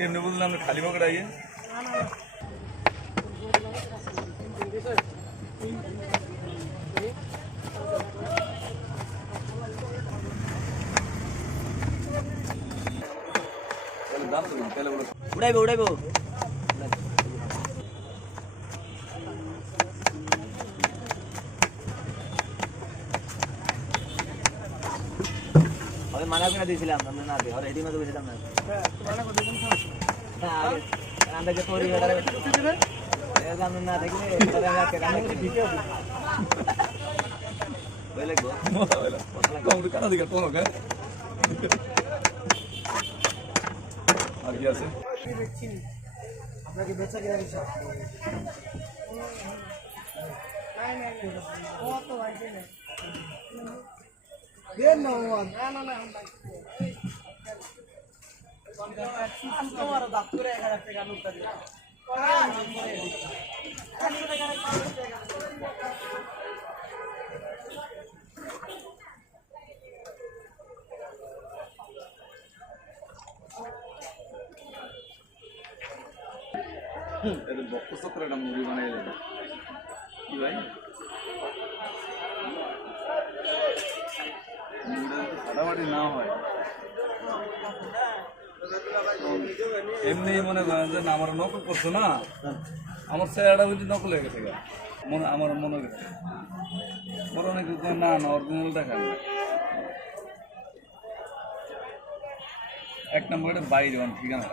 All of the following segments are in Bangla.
কেমনে বুঝলাম আমরা খালি পকেট আইয়ে উড়াইবো উড়াইবো আমি মানা করে দিয়েছিলাম আমরা না দিয়ে আর এদিন মতো বুঝলাম না মানা করে দিন হ্যাঁ আমরা যে তোরি হয়ে গেল এরকম না দেখলে তারা রাখতে রাখতে ঠিক আছে বলে গো বলে কম কাটা দিকে তো ওকে আর কি আছে আপনাকে বেচা কিনা বিষয় নাই নাই ও তো আইছে না দেন না না না না তোমার ডাক্তারে 1000 টাকা নোট দিল এটা বক্স করে একটা মুভি বানাই দেবে কি ভাই ফাটাফাটি না হয় এমনি মনে করেন যে না আমার নকল করছো না আমার চেহারাটা বুঝি নকল হয়ে গেছে মনে আমার মনে গেছে মনে অনেক না না অরিজিনাল দেখান এক নম্বরে বাইরে ঠিকানা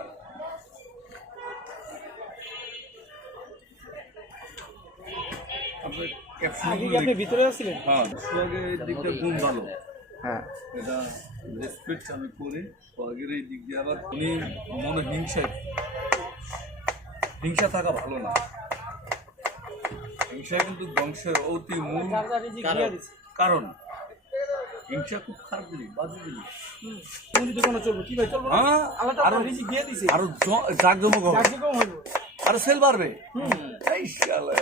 আপনি ভিতরে আছিলেন হ্যাঁ সোহাগের এই দিকটা গুণ ভালো হ্যাঁ এটা রেসপেক্ট আমি করি সোহাগের এই দিক দিয়ে আবার উনি মনে হিংসা থাকা ভালো না হিংসা কিন্তু ধ্বংসের অতি মূল কারণ হিংসা খুব খারাপ জিনিস বাজে জিনিস আরো জাকজমক হবে আরো সেল বাড়বে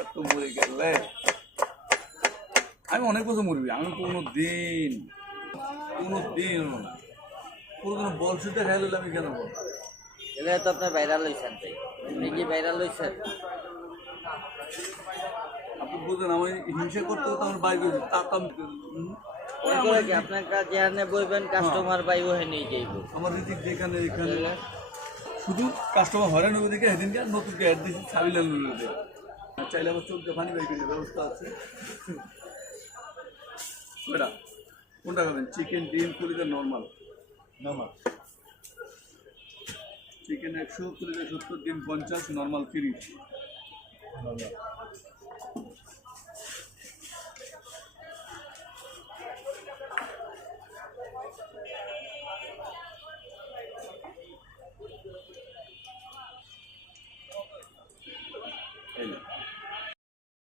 এত মরে গেলে আমি অনেক বছর মরবি আমি কোনোদিন কোনো বল শুটে খেলে আমি কেন বল এলে তো আপনার ভাইরাল হয়েছেন তাই আপনি কি ভাইরাল হয়েছেন আপনি বুঝলেন আমি হিংসা করতে করতে আমার বাইক আপনার কাছে যেখানে বইবেন কাস্টমার বাই ওহে নিয়ে যাইব আমার রিজিক যেখানে এখানে শুধু কাস্টমার হয়রান হবে দেখে সেদিনকে নতুন অ্যাড দিয়েছি ছাবিলাল চাইলে আমার চোখ পানি বাইকের ব্যবস্থা আছে বেটা কোনটা খাবেন চিকেন ডিম পুরিতে নর্মাল চিকেন 100 পুরিতে 70 ডিম 50 নর্মাল 30